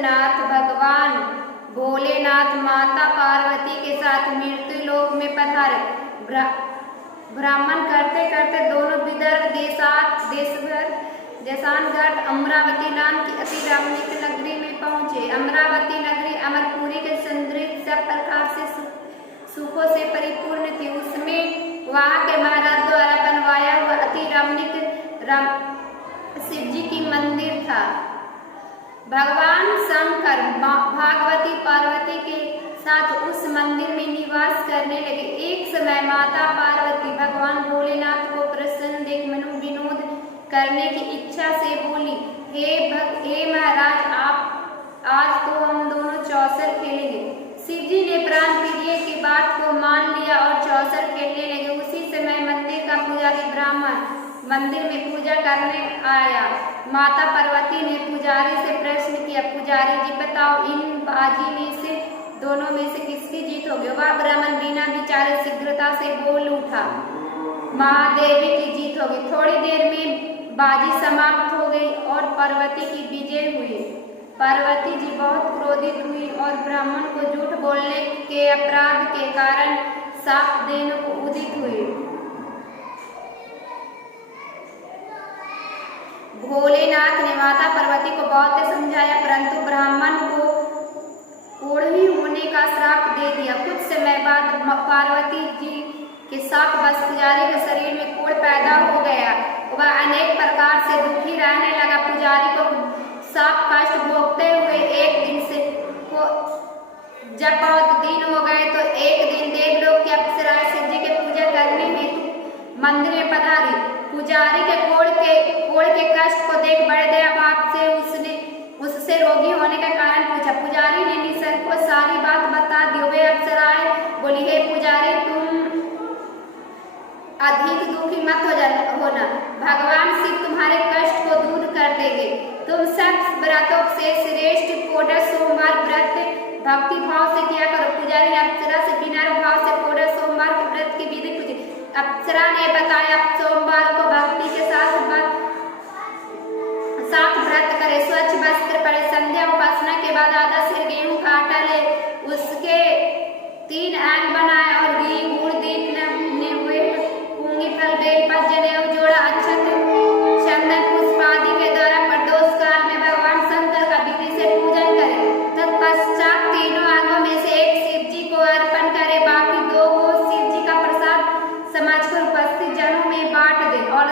भूतनाथ भगवान भोलेनाथ माता पार्वती के साथ मृत्यु लोक में पधारे। भ्रमण करते करते दोनों विदर्भ देशानगढ़ अमरावती नाम की अति रमणीक नगरी में पहुंचे। अमरावती नगरी अमरपुरी के सदृश सब प्रकार से सुखों से परिपूर्ण थी। उसमें वहां के महाराज द्वारा बनवाया हुआ अति रमणीक शिव जी की मंदिर था। भगवान शंकर भागवती पार्वती के साथ उस मंदिर में निवास करने लगे। एक समय माता पार्वती भगवान भोलेनाथ को प्रसन्न देख मनोविनोद करने की इच्छा से बोली, हे महाराज, आप आज तो हम दोनों चौसर खेलेंगे। शिव जी ने प्राण प्रिय की बात को मान लिया और चौसर खेलने लगे। उसी समय मंदिर का पुजारी ब्राह्मण मंदिर में पूजा करने आया। माता पार्वती ने पुजारी से प्रश्न किया, पुजारी जी बताओ, इन बाजी में से दोनों में से किसकी जीत होगी? वह ब्राह्मण बिना विचारे शीघ्रता से बोल उठा, महादेवी की जीत होगी। थोड़ी देर में बाजी समाप्त हो गई और पार्वती की विजय हुई। पार्वती जी बहुत क्रोधित हुई और ब्राह्मण को झूठ बोलने के अपराध के कारण शाप देने को उदित हुई। भोलेनाथ ने माता पार्वती को बहुत समझाया, परंतु ब्राह्मण को कोढ़ी होने का श्राप दे दिया। कुछ समय बाद पार्वती जी के शाप बस पुजारी के शरीर में कोढ़ पैदा हो गया। वह अनेक प्रकार से दुखी रहने लगा। पुजारी को शाप कष्ट भोगते हुए एक दिन से जब बहुत दिन हो गए तो एक दिन देवलोक की अप्सराएं शिव जी के पूजा करने हेतु मंदिर में पधारी। पुजारी के कोढ़ के कष्ट को देख बड़े दया भाव से उससे रोगी होने का कारण पूछा। पुजारी ने निसर्ग को सारी बात बता दी। वे अप्सराएं बोली, हे पुजारी, तुम अधिक दुखी मत होना, भगवान शिव तुम्हारे कष्ट को दूर कर देंगे। तुम सब व्रतों से श्रेष्ठ कोढ़ सोमवार व्रत भक्ति भाव से किया करो। पुजारी ने अप्सरा से बिना भाव से कोढ़ सोमवार के व्रत की विधि पूछी। अप्सरा ने बताया, सोमवार को भक्ति के साथ व्रत करे, स्वच्छ वस्त्र पहने, संध्या उपासना के बाद आधा सिर गेहूं का आटा ले, उसके 3 अंग बनाए और घी गुड़ दीप ने हुए पूंगी फल बेलपत्र जनेऊ जोड़ा अक्षत चंदन पुष्प आदि के द्वारा प्रदोष काल में भगवान शंकर का विधि से पूजन करे। तत्पश्चात तीनों अंगों में से एक शिव जी को अर्पण करे, बाकी 2 को शिव जी का प्रसाद समझकर उपस्थित जनों में बांट दे और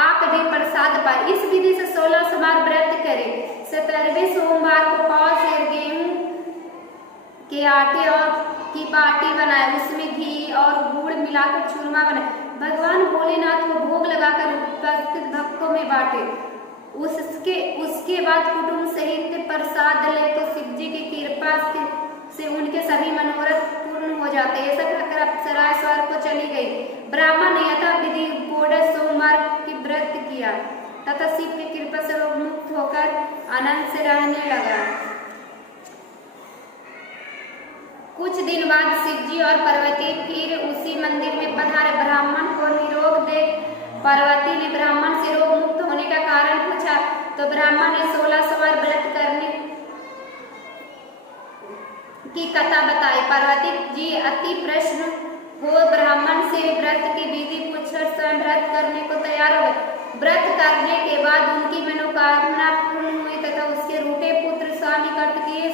आप भी प्रसाद पाए। इस विधि से 16 सोमवार व्रत करे। 17वें सोमवार को पाव सेर गेहूं के आटे और की बाटी बनाए, उसमें घी और गुड़ मिलाकर चूरमा बनाए, भगवान भोलेनाथ को भोग लगाकर उपस्थित भक्तों में बांटे। उसके बाद कुटुंब सहित प्रसाद ले तो शिव जी की कृपा से उनके सभी मनोरथ पूर्ण हो जाते। ऐसा कहकर अप्सराएं स्वर्ग को चली गई। ब्राह्मण ने यथा विधि कोढ़ सोमवार की व्रत किया तथा शिव की कृपा से रोग मुक्त होकर आनंद से रहने लगा। कुछ दिन बाद शिव जी और पार्वती फिर उसी मंदिर में पधारे। ब्राह्मण को निरोग देख पार्वती ने ब्राह्मण से रोग मुक्त होने का कारण पूछा तो ब्राह्मण ने 16 सोमवार व्रत करने की कथा बताई। पार्वती जी अति प्रसन्न हो ब्राह्मण से व्रत की विधि पूछकर स्वयं व्रत करने को तैयार हो गए। व्रत करने के बाद उनकी मनोकामना पूर्ण हुई तथा उसके रूठे पुत्र स्वामी कार्तिकेय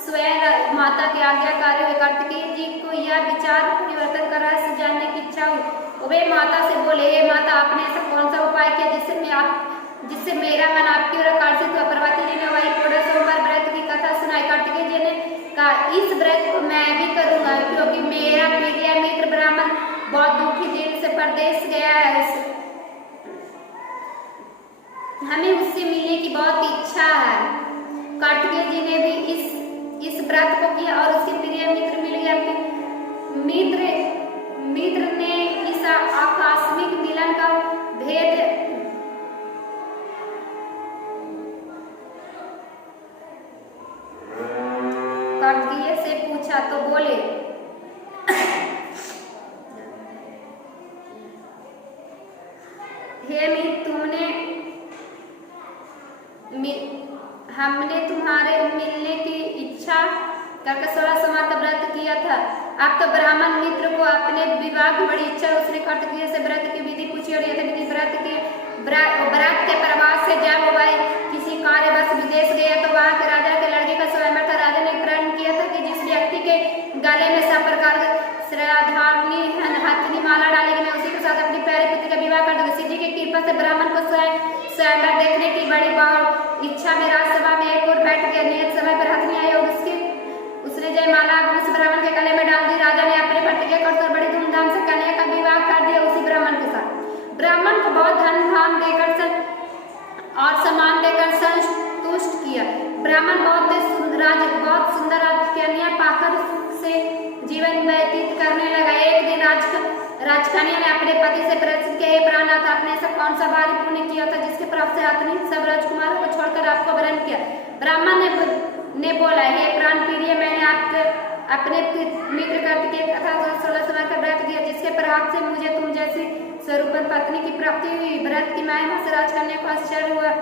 स्वयं माता के आज्ञाकारी हुए। कार्तिकेय जी को यह विचार परिवर्तन कर रहस्य जानने की इच्छा हुई। वे माता से बोले, हे माता, आपने ऐसा कौन सा उपाय किया जिससे मेरा मन आपकी ओर आकर्षित हुआ? पार्वती जी ने वही कोढ़ सोमवार व्रत की कथा सुनाई। कार्तिकेय जी ने कहा, इस व्रत को मैं भी करूंगा क्योंकि मेरा प्रिय मित्र ब्राह्मण बहुत दुखी दिल से परदेश गया है, हमें उससे मिलने की बहुत इच्छा है। कार्तिकेय जी ने भी इस व्रत को किया और उसके प्रिय मित्र मिल गया। मित्र ने इस आकस्मिक मिलन का भेद कार्तिकेय से पूछा तो बोले, हे मित्र, हमने तुम्हारे मिलने की इच्छा करके 16 सोमवार का व्रत किया था। अब तो ब्राह्मण मित्र को अपने विवाह की बड़ी इच्छा, उसने कार्तिकेय से व्रत की विधि पूछी और यथाविधि व्रत के प्रभाव से जब वह किसी कार्यवश विदेश गया तो वहां के राजा के लड़के का स्वयंवर था। राजा ने प्रण किया था कि जिस व्यक्ति के गले में सब प्रकार श्रद्धानी हथनी माला डालेगी, मैं उसी के साथ अपनी प्यारी पुत्री का विवाह कर दूंगी। सिद्धि की कृपा से ब्राह्मण को स्वयंवर देखने की बड़ी इच्छा में राजसभा में एक और बैठ गया। नियत समय पर हथनी आई और उसने जयमाला उस ब्राह्मण के गले में डाल दी। राजा ने अपने प्रतिज्ञा करते बड़ी धूमधाम से कन्या का विवाह कर दिया उसी ब्राह्मण के साथ। ब्राह्मण को बहुत धन धाम देकर और सम्मान देकर संतुष्ट किया। ब्राह्मण बहुत सुंदर कन्या पाकर से जीवन व्यतीत करने लगा। एक दिन राजकन्या ने अपने पति से प्रश्न किया, हे प्राणनाथ, आपने ऐसा कौन सा भारी पुण्य किया था जिसके प्राप्त से आपने सब राजकुमारों को छोड़कर आपको वरण किया? ब्राह्मण ने बोला, हे प्राण प्रिय, मैंने अपने मित्र कार्तिकेय तथा 16 सोमवार का व्रत किया, जिसके प्रभाव से मुझे तुम जैसी स्वरूपन पत्नी की प्राप्ति हुई। व्रत की महिमा से राजकन्या को आश्चर्य हुआ।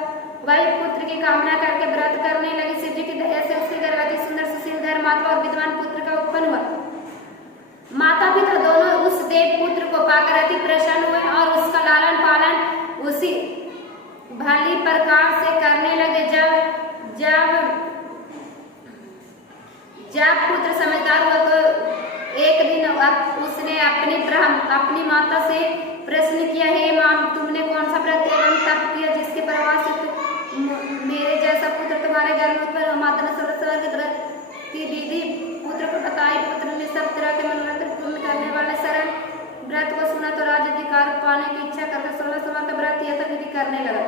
वही पुत्र की कामना करके व्रत करने लगी। शिव जी की दया से उसके गर्भवती सुंदर सुशील धर्मात्मा और विद्वान पुत्र का उत्पन्न हुआ। माता पिता दोनों उस देव पुत्र को पाकर अति प्रसन्न हुए और उसका लालन पालन उसी भली प्रकार से करने लगे। जब पुत्र समझदार हुआ तो एक दिन उसने अपनी माता से प्रश्न किया, हे मां, तुमने कौन सा व्रत एवं तप किया जिसके प्रभाव से मेरे जैसा पुत्र तुम्हारे घर में उत्पन्न हुआ? माता ने 16 सोमवार के व्रत की विधि पुत्र को बताई। पुत्र ने सब तरह के मनोरथ पूर्ण करने वाले सरल व्रत को सुना तो राज्याधिकार पाने की इच्छा करके 16 सोमवार का व्रत यथाविधि करने लगा।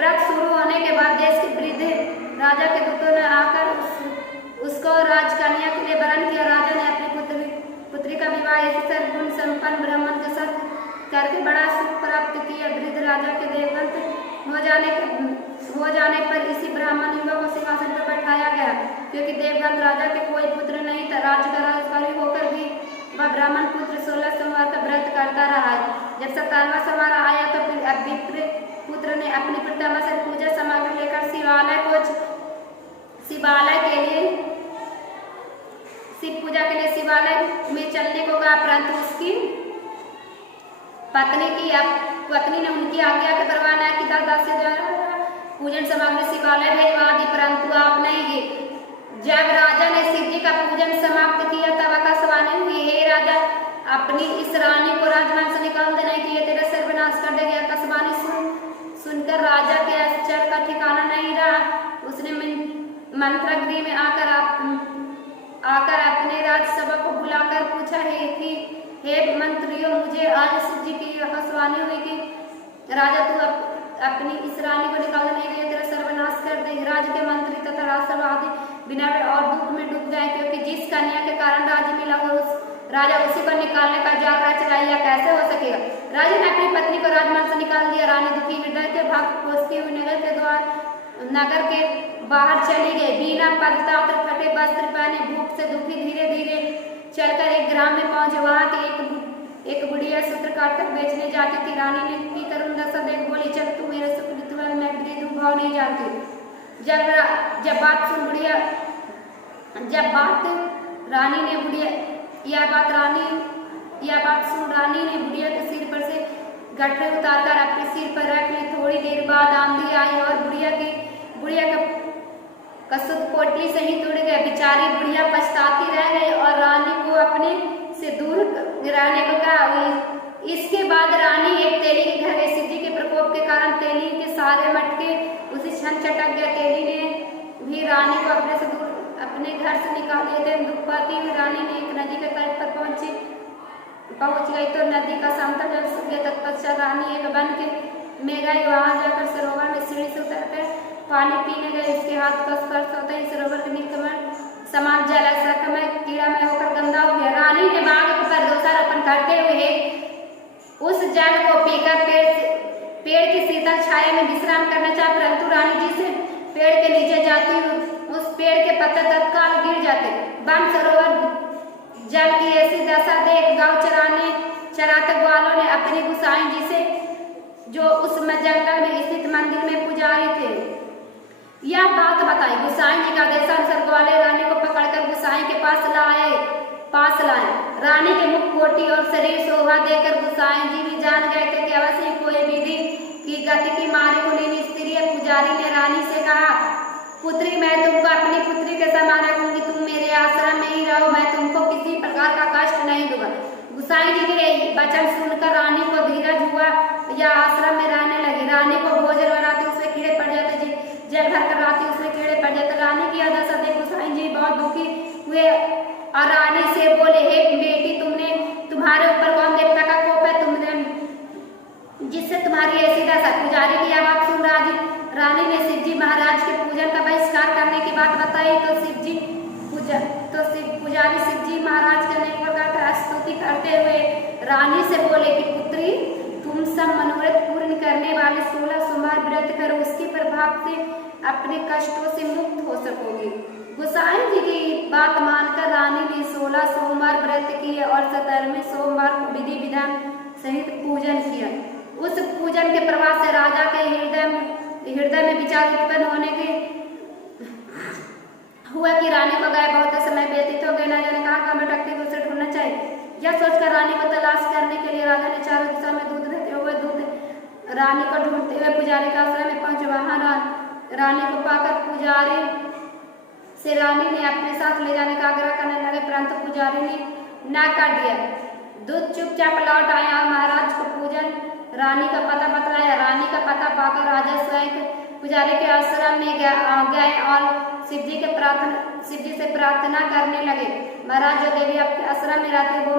व्रत शुरू होने के बाद देश के वृद्ध राजा के दूतों ने आकर उसको राजकन्या के लिए वरण किया। राजा ने अपनी पुत्री का विवाह ऐसे सर्वगुण संपन्न ब्राह्मण के साथ करके बड़ा सुख प्राप्त किया। वृद्ध राजा के देववंत हो जाने पर इसी ब्राह्मण युवक को सिंहासन पर बैठाया गया, क्योंकि देववंत राजा के कोई पुत्र नहीं था। राज्य का राजकुमारी होकर भी वह ब्राह्मण पुत्र 16 सोमवार का व्रत करता रहा। जब 17वां सोमवार आया तो विप्र पुत्र ने अपनी पितामह से पूजा सामग्री लेकर शिव पूजा के लिए शिवालय में चलने को कहा, परंतु उसकी पत्नी ने उनकी आज्ञा के परवाह न की। दासी द्वारा पूजन सामग्री शिवालय भेजवा दी, परंतु आप नहीं गए। जब राजा ने शिव जी का पूजन समाप्त किया तब आकाशवाणी हुई, हे राजा, अपनी इस रानी को राजमहल से निकाल देना कि ये तेरा सर्वनाश कर देगी। आकाशवाणी सुनकर राजा के आश्चर्य का ठिकाना नहीं रहा। उसने मंत्रगृह में आकर अपने राजसभा को बुलाकर पूछा, हे मंत्रियों, मुझे आज शिव जी की आकाशवाणी हुई कि राजा तू अपनी इस रानी को निकाल नहीं गए, तेरा सर्वनाश कर देगी। राज्य के मंत्री तथा राजसभा आदि बिना और दुख में डूब गए, क्योंकि जिस कन्या के कारण राज्य मिला हो उस राजा उसी को निकालने का जाल रच रहा, कैसे हो सकेगा? राजा ने अपनी पत्नी को राजमहल से निकाल दिया। रानी दुखी हृदय के भाग कोसती हुई नगर के बाहर चली गई। बिना पदतात्र फटे वस्त्र पहने भूख से दुखी धीरे धीरे चलकर एक ग्राम में पहुंचे। वहां की एक बुढ़िया सूत्र काटकर बेचने जाती थी। रानी ने की करुण दशा देख बोली, चल तू मेरे सुख विधवा, मैं वृद्ध भाव नहीं जानती। जब बात रानी ने बुढ़िया के सिर पर से गठरे उतारकर अपने सिर पर रख ली। थोड़ी देर बाद आंधी आई और बुढ़िया का कसुत पोटली से ही टूट गया। बेचारी बुढ़िया पछताती रह गई और रानी को अपने से दूर रहने को कहा। इसके बाद रानी एक तेली के घर गई। शिव जी के प्रकोप के कारण तेली के सारे मटके उसी क्षण चटक गया। तेली ने भी रानी को अपने घर से निकाल दिए थे। दुख पाती हुई रानी ने एक नदी के तट पर पहुंच गई तो नदी का समतल जल सूख गया। तत्पश्चात रानी एक वन में गई। वहां जाकर सरोवर में सीढ़ी से उतरकर पानी पीने गए। इसके हाथ का स्पर्श होते ही सरोवर के निकमण समान जल में कीड़ा में होकर गंदा हो गया। रानी ने बाग पर दोषारोपण करते हुए उस जल को पीकर पेड़ की शीतल छाया में विश्राम करना चाहा, परंतु रानी जी से पेड़ के नीचे जाती उस पेड़ के पत्ते तत्काल गिर जाते। वन सरोवर जल की ऐसी दशा देख गांव चराते ग्वालों ने अपनी गुसाई जी से, जो उस जंगल में स्थित मंदिर में पुजारी थे, यह बात बताई। गोसाई जी का आदेशानुसार ग्वालियर रानी को पकड़कर गोसाई के पास लाए। रानी के मुखकोटी और शरीर शोभा देकर गोसाई जी भी जान गए थे कि अवश्य कोई विधि की गति की मारी कुलीन स्त्री है। पुजारी ने रानी से कहा, पुत्री, मैं तुमको अपनी पुत्री के समान रखूंगी, तुम मेरे आश्रम में ही रहो, मैं तुमको किसी प्रकार का कष्ट नहीं दूंगा। गोसाई जी के वचन सुनकर रानी को धीरज हुआ, या आश्रम में रहने लगी। रानी को भोजन बनाते उसमें कीड़े पड़ जाते, जल भर कर लाती उसमें कीड़े पड़ जाते। रानी की दशा देख गोसाई जी बहुत दुखी हुए और रानी से बोले, हे बेटी, तुम्हारे ऊपर कौन देवता का कोप है, तुमने जिससे तुम्हारी ऐसी दशा। पुजारी की यह बात सुन रानी ने शिव जी महाराज के पूजन का बहिष्कार करने की बात बताई तो पुजारी शिव जी महाराज के अनेक प्रकार का स्तुति करते हुए रानी से बोले कि पुत्री, तुम सब मनोरथ पूर्ण करने वाले 16 सोमवार व्रत करो, उसके प्रभाव से अपने कष्टों से मुक्त हो सकोगे। गोसाई जी की बात मानकर रानी ने 16 सोमवार व्रत किए और 17वें सोमवार को विधि विधान सहित पूजन किया। उस पूजन के प्रभाव से राजा के हृदय में विचार उत्पन्न होने के हुआ कि रानी को गए बहुत समय व्यतीत हो गए, न जाने कहाँ भटकती दूसरे ढूंढना चाहिए। यह सोचकर रानी को तलाश करने के लिए राजा ने चारों दिशा में दूध रहते हुए रानी को ढूंढते हुए पुजारी का आश्रम में पहुंचे। वहां रानी को पाकर पुजारी से रानी ने अपने साथ ले जाने का आग्रह करने लगे, परंतु पुजारी ने न कर दिया। दूध चुपचाप लौट आया और महाराज को पूजन रानी का पता बतलाया। रानी का पता पाकर राजा स्वयं पुजारी के आश्रम में गए और शिव जी से प्रार्थना करने लगे। महाराज, जो देवी आपके आश्रम में रहती है वो